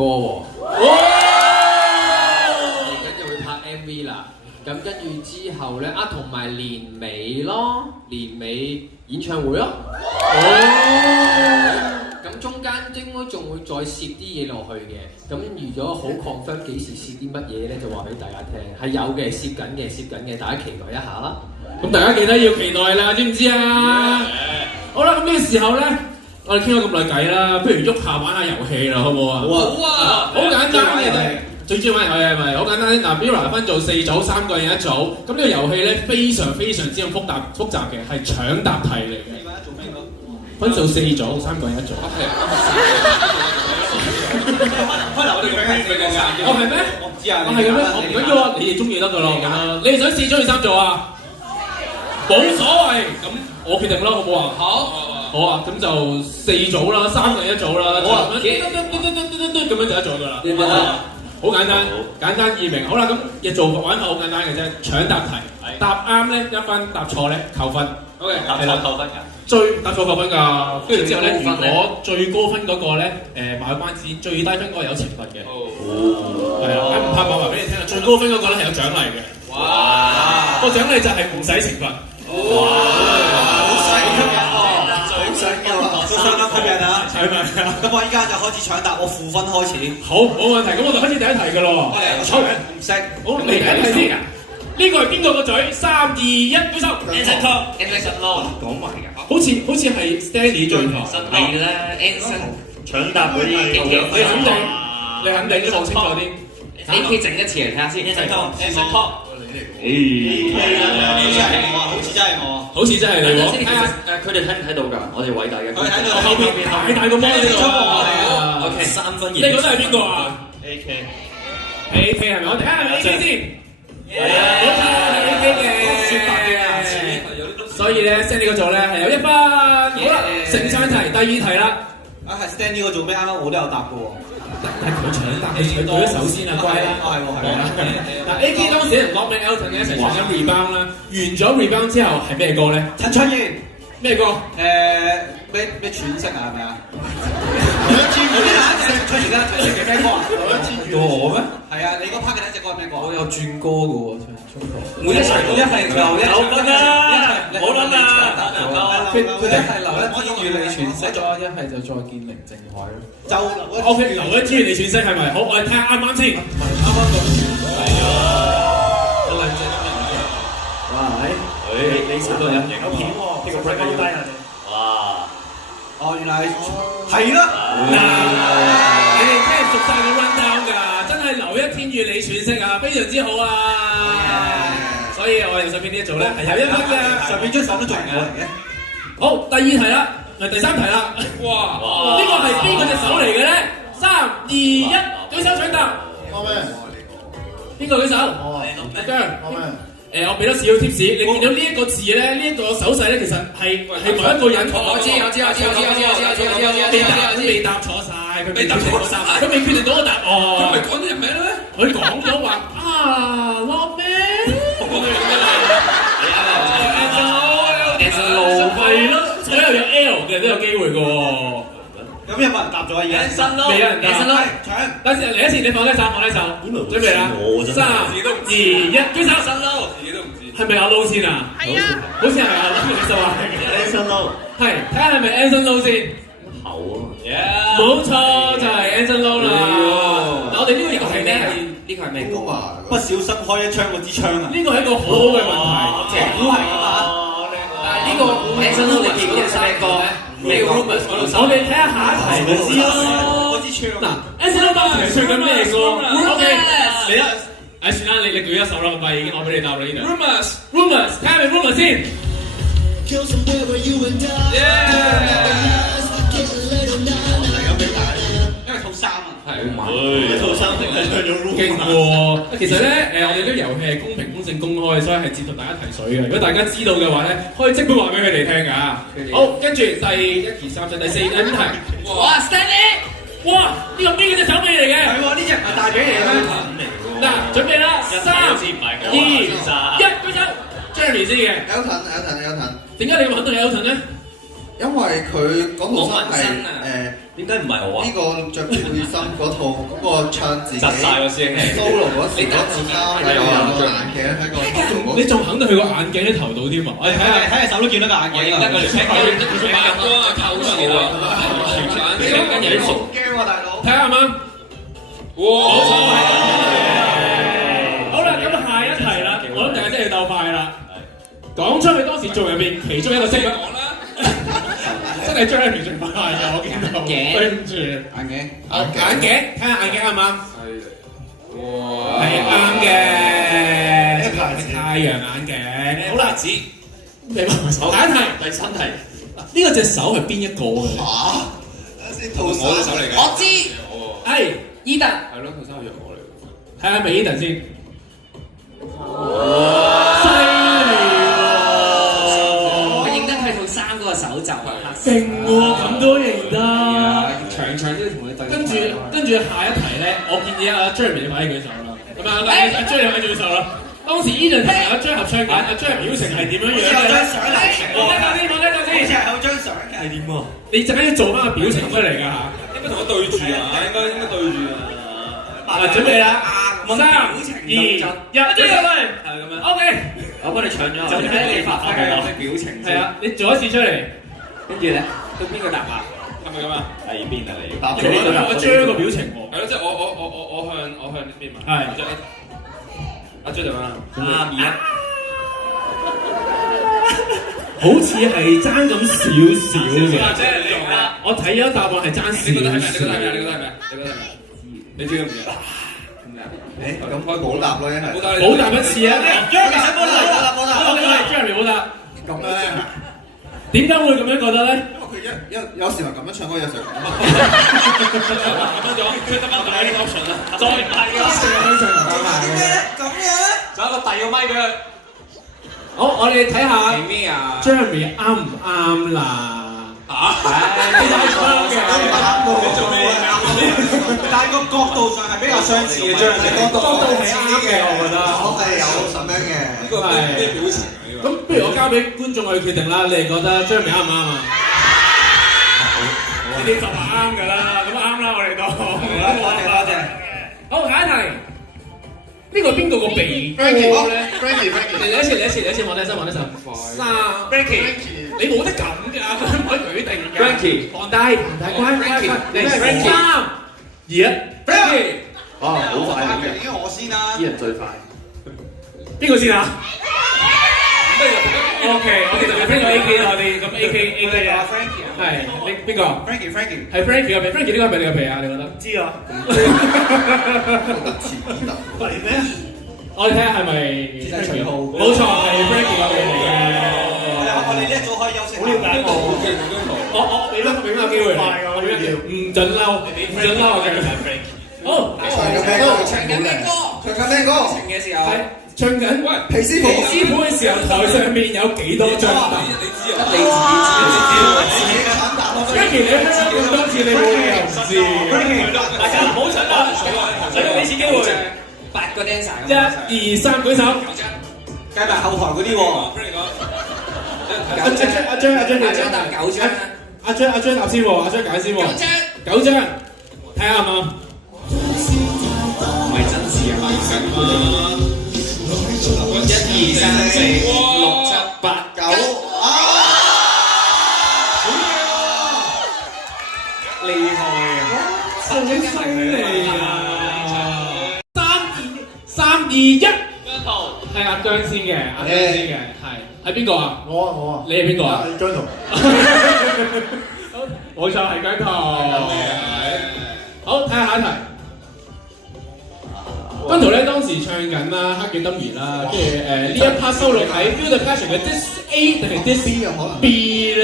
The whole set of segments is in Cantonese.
歌喎。嚟緊就會拍 MV 啦。咁跟住之後咧同埋年尾咯，年尾演唱會咯。咁中間應該仲會再攝啲嘢落去嘅。咁預咗好 confirm 幾時攝啲乜嘢咧，就話俾大家聽。係有嘅，攝緊嘅，大家期待一下啦。咁大家記得要期待啦，知唔知啊？好啦，咁呢個時候咧，我哋傾咗咁耐偈啦，不如喐下玩下遊戲啦，好唔好啊？好啊！好簡單嘅啫。最中意玩遊戲係咪？好簡單。嗱 ，Mirror 分做4組，3個人一組。咁呢個遊戲咧非常之咁複雜嘅，係搶答題嚟嘅。分做4組，3個人一組。開頭我哋講緊4個㗎。係咩？我唔知啊。係嘅咩？我唔緊要啊，你哋中意得㗎啦，咁啦。你哋想4組定3組啊？冇所謂，咁我決定啦，好唔好啊？好啊，咁就4組啦，3個人一組啦。好啊，咁樣就一組㗎啦。好簡單，簡單易明。好啦，咁嘅做玩法好簡單嘅啫，搶答題，答啱咧1分，答錯咧扣分。OK， 答錯扣分㗎。答錯扣分㗎。跟住之後咧，如果最高分嗰個咧，賣關子，最低分嗰個有懲罰嘅。係啊，唔怕話俾你聽啊，最高分嗰個咧係有獎勵嘅。哇！個獎勵就係唔使懲罰。哇！好細吸引喎，好想㗎喎，都相當吸引啊！係咪啊？咁我依家就開始搶答，我負分開始。好，冇問題。咁我就開始第一題㗎咯。好，唔識。好，嚟第一題先。呢個係邊個個嘴？3、2、1，舉手。Anson Lo 講埋㗎。好似係 Stanley 最頭。係啦 ，Anson 搶答嗰啲，你肯定都望清楚啲。AK 整一次嚟睇下先。Anson Lo。好似真係你喎。睇下佢哋睇唔睇到㗎？我哋偉大嘅。佢睇到後邊大個波喺度。OK， 3分。呢個都係邊個啊 ？AK 係咪？我哋睇下係咪 AK 先。係 AK 嘅。所以咧 ，Stanley 嗰組咧係有1分。好啦，成晒題，第2題啦。係 Stanley 嗰組咩？啱啱我都有答嘅喎。但係佢搶答，你舉咗手先啊，乖啦。係喎。嗱 AK 當時咧同 Lockman Elton 一齊唱緊 rebound 啦，完咗 rebound 之後係咩歌咧？陳卓賢。咩歌？咩喘息啊？係咪啊？我知啦，陳卓賢啦，陳卓賢嘅咩歌啊？我咩？係啊，你嗰 part 嘅第一隻歌係咩歌？我有轉歌嘅喎，每一場都一係留一分啦，唔好諗啦。佢一係留一天與你喘息咗，一係就再見寧靜海咯。就OK，留一天與你喘息係咪？好，我哋睇下啱唔啱先。啱啱到。係啊。有兩隻都明嘅。哇！你成個人型有片喎，呢個 break 高低啊你。哇！哦，原來係啦。你哋真係熟曬個 rundown 㗎，真係留一天與你喘息啊，非常之好啊！所以我哋上邊呢一組咧係有1分嘅，上邊張相都仲係我嚟嘅。好，第2題啦，第3題啦。哇！呢個係邊個隻手嚟嘅咧？3、2、1，舉手搶答。我咩？邊個舉手？阿姜。我咩？我俾咗少少 tips，你見到呢一個字咧，呢一個手勢咧，其實係某一個人。我知，未答錯晒，佢未答錯晒，佢未決定到個答案。佢咪講啲人名咧？佢講咗話Lockman。Anson Lo 係咯，所有有 L 嘅都有機會嘅喎。咁有冇人答咗啊？未有人答。搶。等陣嚟一次，你放低手，準備啦。3、2、1，舉手。係咪阿 Lo 先啊？係啊，好似係阿 Lo 嘅手啊。Anson Lo。係，睇下係咪 Anson Lo 先。頭啊。冇錯，就係 Anson Lo 啦。嗱，我哋呢個係咩？呢個係咩歌啊？不小心開一槍嗰支槍啊！呢個係一個好好嘅問題。估係㗎嘛？呢個 Anson Lo 你見嗰度咩歌？咩 Rumors 嗰度？我哋睇下下一題咪知咯。嗰支槍。嗱 ，Anson Lo 當時係唱緊咩歌 ？OK，嚟啦。算啦，你舉一手啦，我已經我俾你答啦呢度。Rumors，睇下係咪 Rumors 先。因為套衫啊。係。套衫定係唱咗 Rumors。勁喎！其實咧，我哋呢個遊戲係公平、公正、公開，所以係接受大家提水嘅。如果大家知道嘅話咧，可以即刻話俾佢哋聽㗎。好，跟住第1、2、3、4、第4題。哇 ，Stanley！哇！呢個邊隻手臂嚟嘅？係喎，呢隻唔係大髀嚟嘅咩？嗱，準備啦，3、2、1，舉手。Jeremy 先嘅。Elton。點解你咁肯定係 Elton 咧？因為佢嗰套衫係呢點解唔係我啊？呢個着背心嗰套嗰個唱自己窒曬個師兄 solo 嗰時嗰套衫，有個眼鏡喺個頭度。你仲肯定佢個眼鏡喺頭度添啊！我哋睇下睇下手都見到個眼鏡啊！眼光啊，透視啊，眼鏡有啲熟。驚喎，大佬！睇下啱啱。哇！好啦，咁下一題啦，我諗大家真係鬥快啦。講出佢當時做入邊其中一個飾物。真係將佢最快嘅，我見到。對唔住。眼鏡，眼鏡，睇下眼鏡啱唔啱？哇！係啱嘅。太陽眼鏡。好啦，子。你問手。下一題，第三題。呢個隻手係邊一個嘅？先我隻手嚟嘅。我知，係伊特。係咯，佢生日我嚟嘅。睇下咪 Eden 先。3個手袖啊！勁喎，咁都認得。長都要同你對。跟住下一題咧，我建議阿 Jeremy 你快啲舉手啦。咁啊，阿 Jeremy 快啲舉手啦。當時 Eden 同阿 Jeremy 合唱緊，阿 Jeremy 表情係點樣樣嘅咧？我睇下先，好似係有張相嘅。係點喎？你陣間要做翻個表情出嚟㗎嚇。應該同我對住啊！應該對住啊！嗱，準備啦！3、2、1，係咁樣。OK。我幫你搶咗，就睇你發揮嘅表情。係啊，你做一次出嚟，跟住咧，到邊個答啊？係咪咁啊？第二邊啊你？我將個表情喎。係咯，即係我向呢邊嘛。係。阿 J 點啊？好似係爭咁少少嘅。阿姐你用啦。我睇咗答案係爭少少。你覺得係咩？你知唔知啊？咁冇答咯，因為冇答一次啊 Jeremy 冇答。Jeremy 冇答。咁樣咧？點解會咁樣覺得咧？因為佢有時候咁樣唱歌，有時候咁樣。多咗，佢得翻第一個 option 啦。再唔係㗎。咁樣咧？仲有一個遞個咪俾佢。好，我哋睇下係咩啊 Jeremy 啱唔啱啦？你做咩嘢？但係個角度上係比較相似嘅，Jeremy角度係啱嘅，我覺得。我係有咁樣嘅。呢個咩表情啊？咁不如我交俾觀眾去決定啦，你哋覺得 Jeremy 啱唔啱啊？你哋就話啱㗎啦，咁啱啦，我哋都。多謝。好，下一題。呢個邊個個鼻哥咧 Frankie，你一次，望低身。Frankie，你冇得咁㗎，唔可以舉定㗎。Frankie，放低，乖。3、2、1 ，Frankie。好快嘅，已經我先啦。啲人最快。邊個先啊？OK，我哋就邊個 AK 我哋咁 AK 啊 Frankie 係你邊個 Frankie 係 Frankie 個鼻 ，Frankie 呢個係咪你個鼻啊？你覺得？知啊。係咩？我哋睇下係咪 Frankie 號？冇錯，係 Frankie 個鼻嚟嘅。我哋呢一組可以休息。好了解我。我俾翻個機會你。唔準嬲我嘅。好。唱緊咩歌？情嘅時候。唱緊皮師傅嘅時候，台上面有幾多張凳？你知啊？你自己嘅搶答。Frankie，你香港咁多次，你冇理由唔知。大家唔好搶啦，使多幾次機會。 8個 dancer。1、2、3，舉手。計埋後台嗰啲喎。阿張答9張。阿張答先喎，阿張揀先喎。9張，睇下係嘛？唔係真事啊嘛。1、2、3、4、6、7、8、9。厲害啊！好犀利啊！3、2、1，係阿張先嘅，係邊個啊？我，你係邊個啊？姜濤。冇錯，係姜濤。好，睇下下一題。姜濤咧當時唱緊啦，黑腳燈兒啦，跟住呢一 part solo 喺 Feel the Passion 嘅 This A 定係 This B 啊？可能 B 咧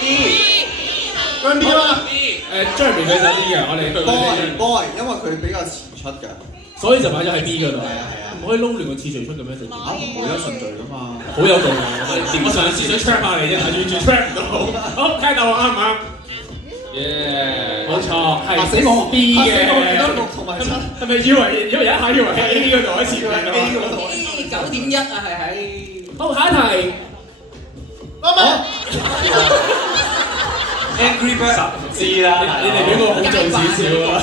B 啊！Jeremy 佢首先嘅，我哋 boy，因為佢比較遲出㗎，所以就擺咗喺 B 嗰度。係啊，唔可以撈亂個次序出嘅咩？唔會有順序㗎嘛。好有道理，我嘗試想 trap 下你啫，完全 trap 唔到。好，睇到我啱唔啱？冇錯，係 B 嘅。同埋7，係咪以為一下以為喺 A 嗰度喺前面啊9.1啊，係喺。好，下一題。Angry Bird 知啦，你哋俾個好做少少啊！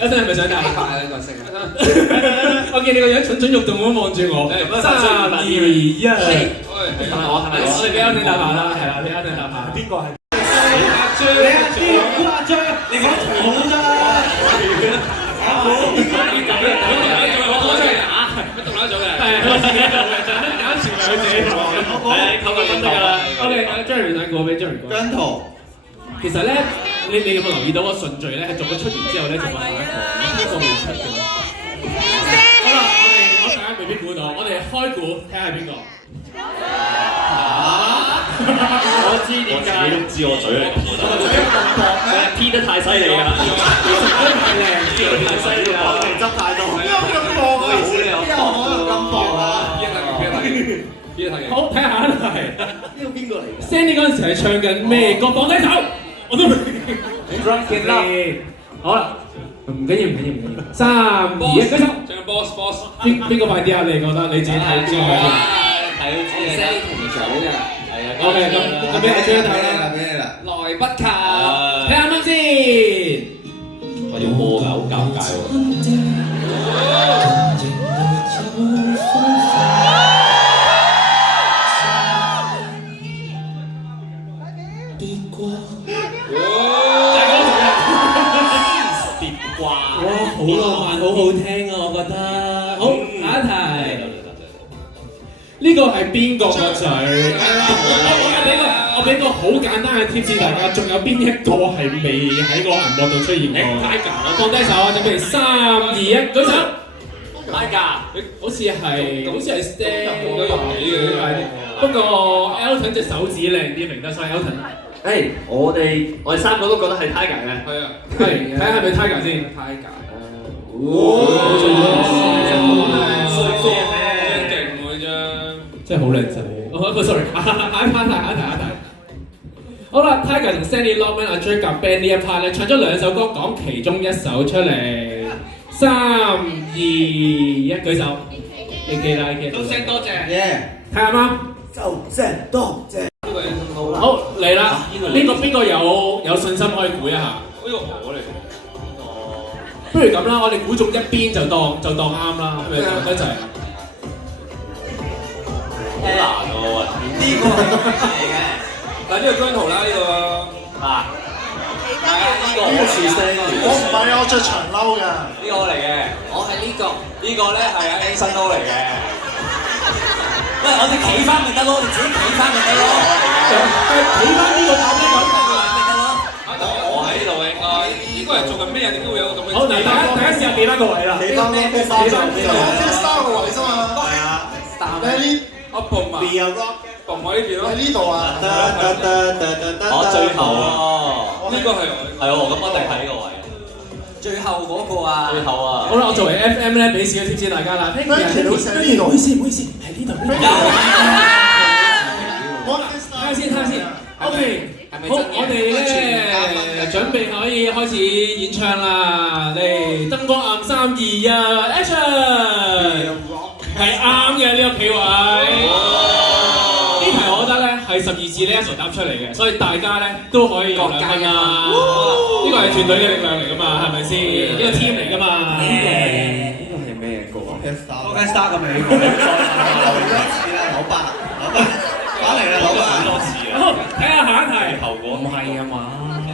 一陣係咪想答？快呢個聲啊！我見你個樣蠢蠢欲動咁望住我。3、2、1，係咪我？我哋俾歐你答下啦，係啦，俾歐你答下。邊個係？阿張，你講好啫。我出嚟打，乜動咗嘅？係我自己做嘅，就係啱前咪佢自己做。係啊，扣個分得㗎啦。OK，Jerry 想過俾 Jerry 講。姜濤，其實咧，你有冇留意到個順序咧？係做咗出完之後咧，就話下一個，呢個未出嘅。好啦，我大家未必估到，我哋開估睇下係邊個。我知點解，我自己都知我嘴嚟 P 得太犀利啦，太靚，太犀利啦，執太多，邊有咁薄啊？邊有可能咁薄啊？好，睇下下一題。呢個邊個嚟㗎 Sandy 嗰陣時係唱緊咩歌？放低手，我都明。好啦，唔緊要。3、2、1，舉手。唱 boss。邊個快啲啊？你覺得你自己睇先。睇都知啦。同組㗎。係啊。OK，咁俾阿 J 睇啦。俾你啦。來不及。睇下啱先。我要播㗎，好尷尬喎。好浪漫，好好聽啊！我覺得。好，下一題。呢個係邊個個嘴？我俾個好簡單嘅貼士大家，仲有邊一個係未喺個銀幕度出現過 ？Tiger， 放低手啊！準備3、2、1，舉手。Tiger， 好似係 Stan 有用幾嘅。不過 Elton 隻手指靚啲，明得晒 Elton。誒，我哋三個都覺得係 Tiger 嘅。係啊。係，睇下係咪 Tiger 先。Tiger。勁喎張，真係好靚仔。sorry， 下一題。好啦 ，Tiger 同 Sandy Lockman 阿 J 夾 band 呢一 part 咧，唱咗2首歌，講其中一首出嚟。3、2、1，舉手。AK 啦，AK。都聲多謝。睇下啱。就聲多謝。好嚟啦，邊個有信心可以估一下？呢個我嚟。不如咁啦，我哋估中一邊就當啱啦，係咪一齊？好難喎，呢個係嘅。嗱呢個姜濤啦呢個。呢個我似聲。我唔係啊，我着長褸㗎。呢個我嚟嘅。我係呢個。呢個咧係阿 Anson Lo 嚟嘅。喂，我哋企翻咪得咯，我哋自己企翻咪得咯。企翻呢個答呢個。我喺度應該。應該係做緊咩啊？點解會有個咁嘅？好，嗱，大家試下企翻個位啦。企翻3個位啫嘛。係啊。你喺呢？我蹦埋。Be a rock。蹦喺呢邊咯。喺呢度啊。我最後喎。呢個係係喎，咁一定係呢個位。最後嗰個啊。最後啊。好啦，我作為 FM 咧，俾少少貼士大家啦。Frankie 老師喺呢度。唔好意思，喺呢度。睇下先。OK。好，我哋咧準備可以開始演唱啦！嚟燈光暗3、2、1 ，Action！ 係啱嘅呢個企位。呢題我覺得咧係12字呢一齊答出嚟嘅，所以大家咧都可以有2分啦。呢個係團隊嘅力量嚟㗎嘛，係咪先？呢個 team 嚟㗎嘛。呢個係咩歌啊？Star 咁美國。多次啦，98，翻嚟啦，多次啊！好，睇下下一題。後果唔係啊嘛。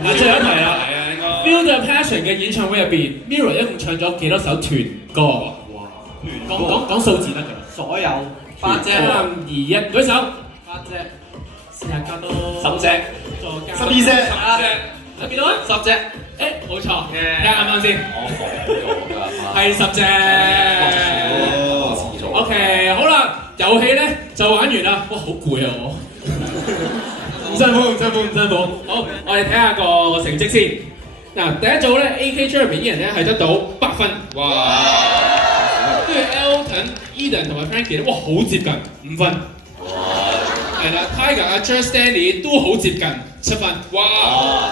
嗱，最後一題啦。Feel the Passion 嘅演唱會入邊 ，Mirror 一共唱咗幾多首團歌？哇！講數字得㗎啦。所有8隻。3、2、1，舉手。8隻。試下加多。10隻。再加。 12隻。10隻。有幾多？10隻。誒，冇錯。睇下啱唔啱先？我係10隻。OK， 好啦，遊戲咧就玩完啦。哇，好攰啊我。唔辛苦。好，我哋睇下個成績先。嗱，第一組咧 AK Jeremy 依人咧係得到8分。哇！跟住 Elton、Eden 同埋 Frankie 咧，哇，好接近5分。哇！係啦 ，Tiger 阿 Just Danny 都好接近7分。哇！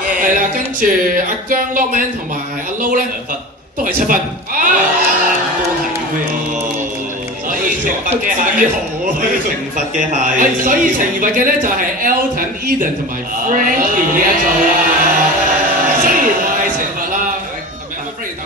係啦，跟住阿姜 Lockman 同埋阿 Low 咧2分，都係7分。啊！都係咩？所以懲罰嘅係，所以懲罰嘅咧就係 Elton、Eden 同埋 Frankie 呢一組啦。雖然我係懲罰啦，係咪？